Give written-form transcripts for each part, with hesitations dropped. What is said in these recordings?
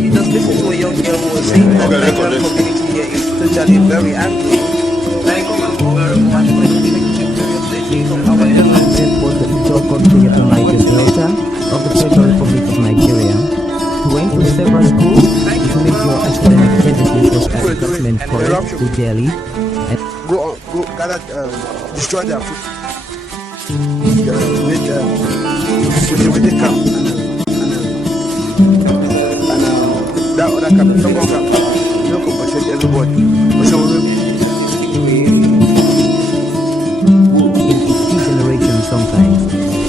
you just listen to a young girl who was saying that the Nigerian community here is totally very angry. Like, was the Ijoko Theatre Niger Delta of the Federal Republic of Nigeria. He went to several schools to make your academic education at the government college to Delhi and go gather, destroy their food with the camp and that other camp, some camp, no compensate everybody. But some generation sometimes.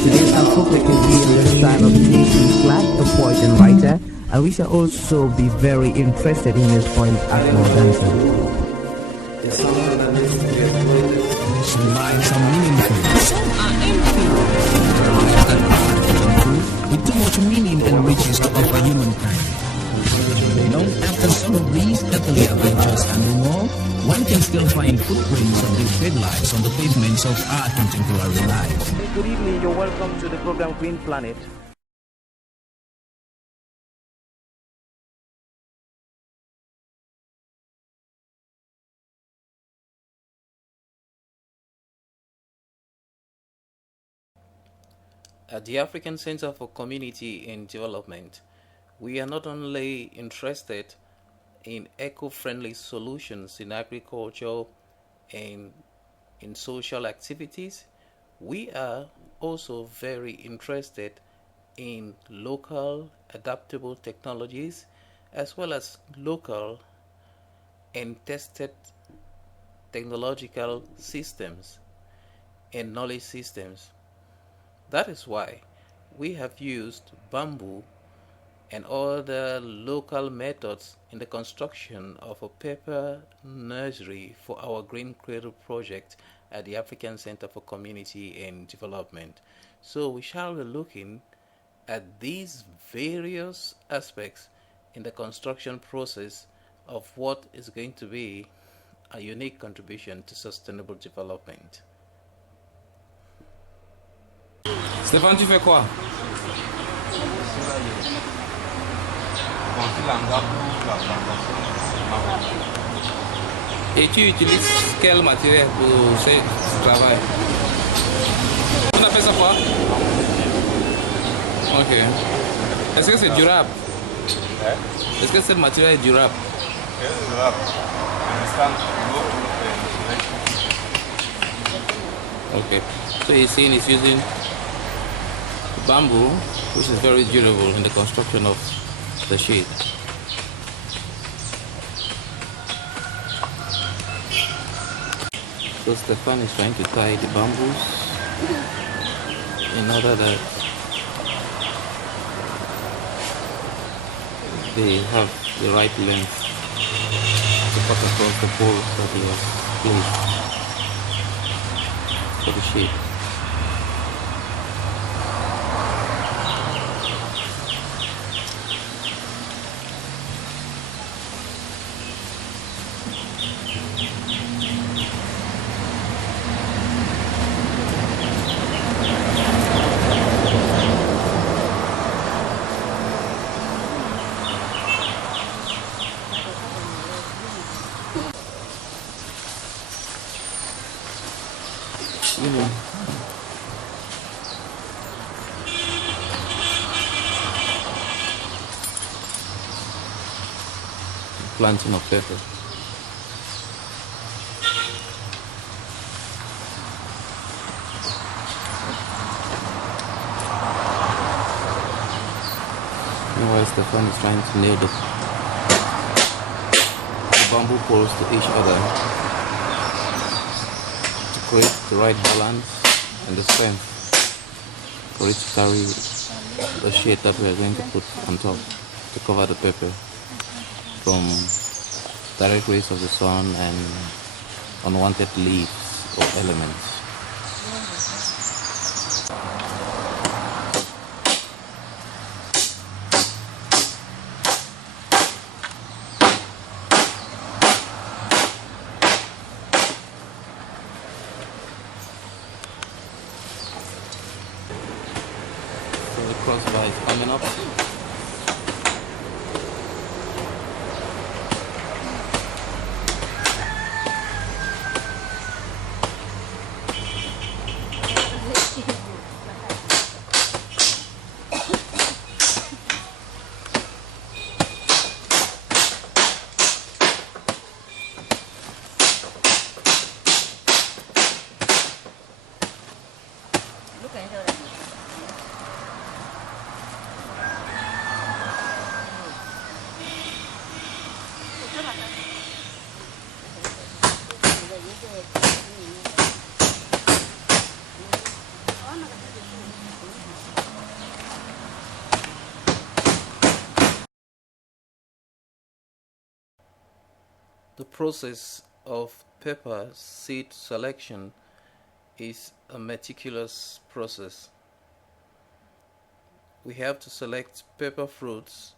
Today's unfortunately in the style of J.C. Clark, a poet and writer, and we shall also be very interested in his poem Akmo Dancer. Some lives are meaningful, some are empty. With too much meaning and riches to offer humankind. After some of these earthly adventures and more, one can still find footprints of these dead lives on the pavements of our contemporary life. good evening, you're welcome to the program Green Planet. At the African Center for Community and Development, we are not only interested in eco-friendly solutions in agriculture and in social activities, we are also very interested in local adaptable technologies as well as local and tested technological systems and knowledge systems. That is why we have used bamboo and other local methods in the construction of a paper nursery for our Green Cradle project at the African Center for Community and Development. So we shall be looking at these various aspects in the construction process of what is going to be a unique contribution to sustainable development. Stéphane, tu fais quoi? Et tu utilises quel matériel pour ce travail? On appelle ça quoi? Ok. Est-ce que c'est durable? Est-ce que ce matériel est durable? Okay. So you're seeing it's using bamboo, which is very durable in the construction of the sheet. So Stefan is trying to tie the bamboos in order that they have the right length to cut across the pole that he has placed for the sheet. Planting of pepper. Meanwhile, Stefan is trying to nail the bamboo poles to each other to create the right balance and the strength for it to carry the shade that we are going to put on top to cover the pepper from direct rays of the sun and unwanted leaves or elements. So the crossbar is coming up. The process of pepper seed selection is a meticulous process. We have to select pepper fruits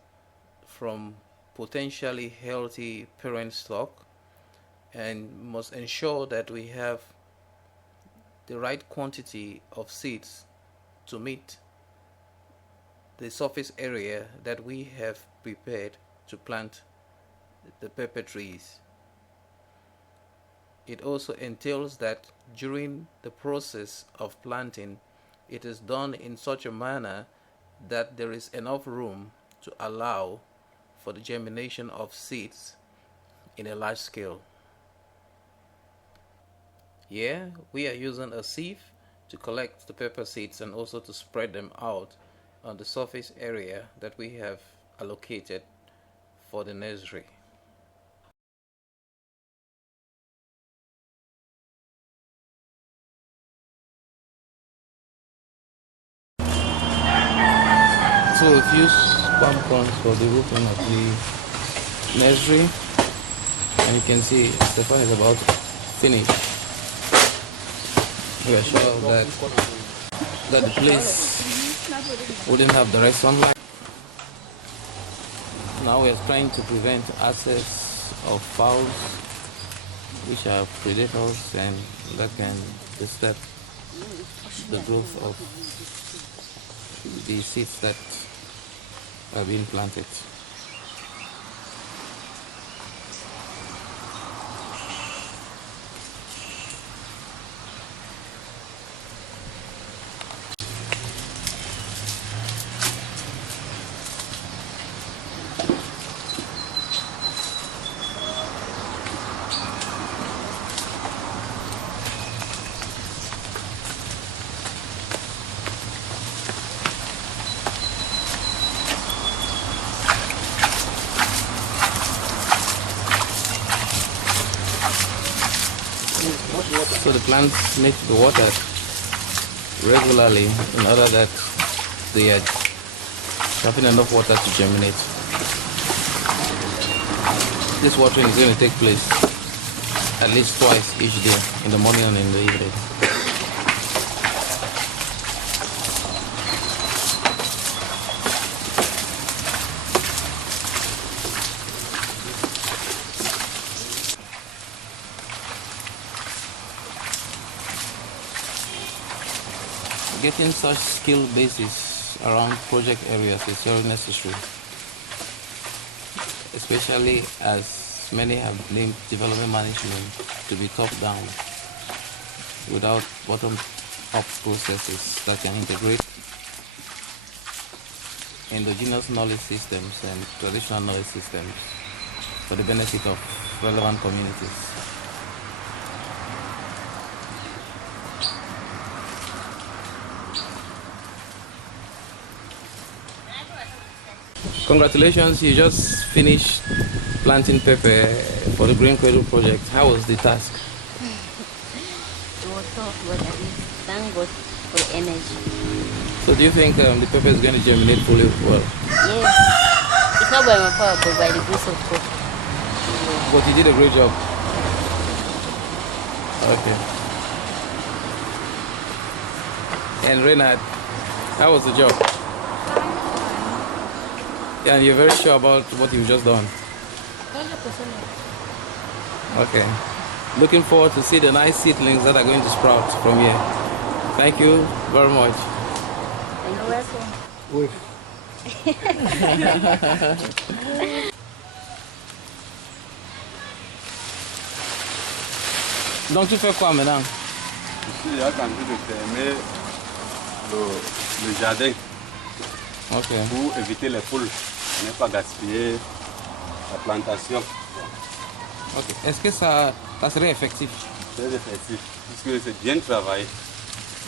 from potentially healthy parent stock and must ensure that we have the right quantity of seeds to meet the surface area that we have prepared to plant the pepper trees. It also entails that during the process of planting, it is done in such a manner that there is enough room to allow for the germination of seeds in a large scale. Here we are using a sieve to collect the pepper seeds and also to spread them out on the surface area that we have allocated for the nursery. So we've used palm fronds for the roofing of the nursery, and you can see Stefan is about to finish. We are sure that the place wouldn't have direct sunlight. Now we are trying to prevent access of fowls, which are predators and that can disturb the growth of the seeds that are being planted. So the plants need to be watered regularly in order that they are having enough water to germinate. This watering is going to take place at least twice each day, in the morning and in the evening. Getting such skill bases around project areas is very necessary, especially as many have linked development management to be top-down without bottom-up processes that can integrate endogenous knowledge systems and traditional knowledge systems for the benefit of relevant communities. Congratulations, you just finished planting pepper for the Green Cradle project. How was the task? It was tough, but at least thank God for the energy. So do you think the pepper is going to germinate fully well? Yes. It's not by my power, but by the grace of God. But you did a great job. Okay. And Renard, how was the job? And you're very sure about what you've just done? 100%. Okay. Looking forward to see the nice seedlings that are going to sprout from here. Thank you very much. And you're welcome. Donc tu fais quoi maintenant? Ici, il y a tenté de fermer le jardin pour éviter les poules, ne pas gaspiller la plantation. Ok. Est-ce que ça serait effectif? Très effectif, puisque c'est bien travaillé.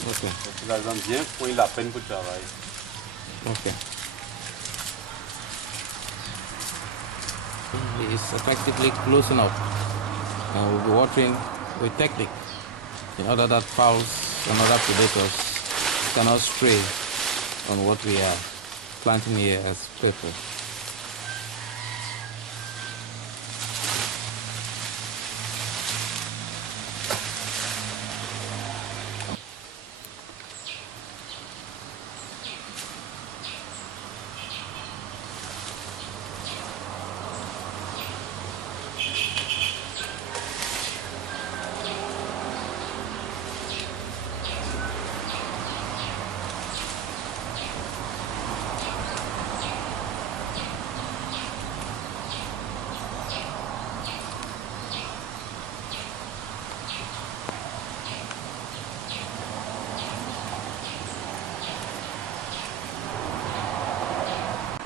Ok. Les gens bien pris la peine pour travailler. Ok. It's effectively closing up, and we'll be watering with technique in order that fowls and other predators cannot stray on what we are planting here as pepper.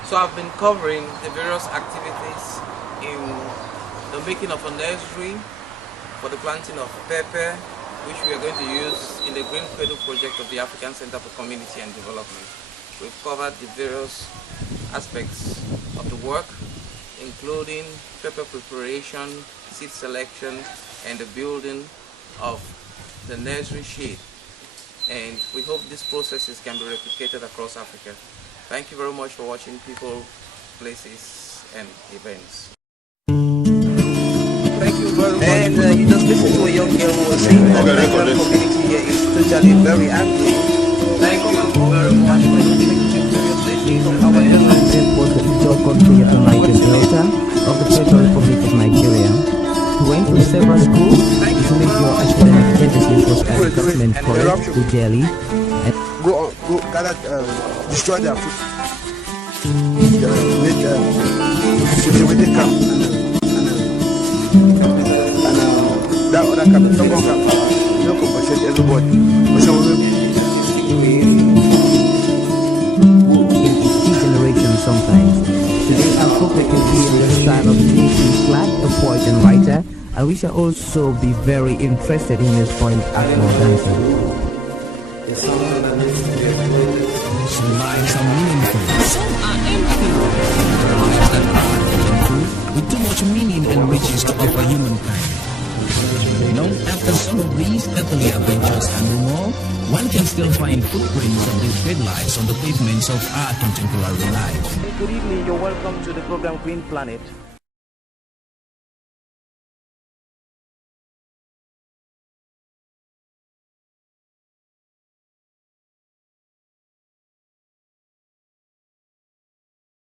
So I've been covering the various activities in the making of a nursery for the planting of pepper, which we are going to use in the Green Cradle project of the African Center for Community and Development. We've covered the various aspects of the work, including pepper preparation, seed selection, and the building of the nursery shed. And we hope these processes can be replicated across Africa. Thank you very much for watching People, Places, and Events. Thank you very much. And you just listened to a young girl who was saying that the community here is totally very angry. Thank you very much for listening to Our representative was the Ijo country of the Niger Delta of the Federal Republic of Nigeria. He went to several schools to make your academic tendencies was at government college, Ujeli, and Go, gather, destroy their food. Make the camp. And that other camp, the second camp, you don't compensate everybody. But some of them, generation sometimes. Today our focus will be on the style of J.P. Clark, a poet and writer, and we shall also be very interested in his point at more dancing. Some lives are meaningful, some are empty. There are lives that are meaningful, with too much meaning and riches to offer humankind. After some of these earthly adventures and more, one can still find footprints of these great lives on the pavements of our contemporary lives. Good evening, you're welcome to the program Green Planet.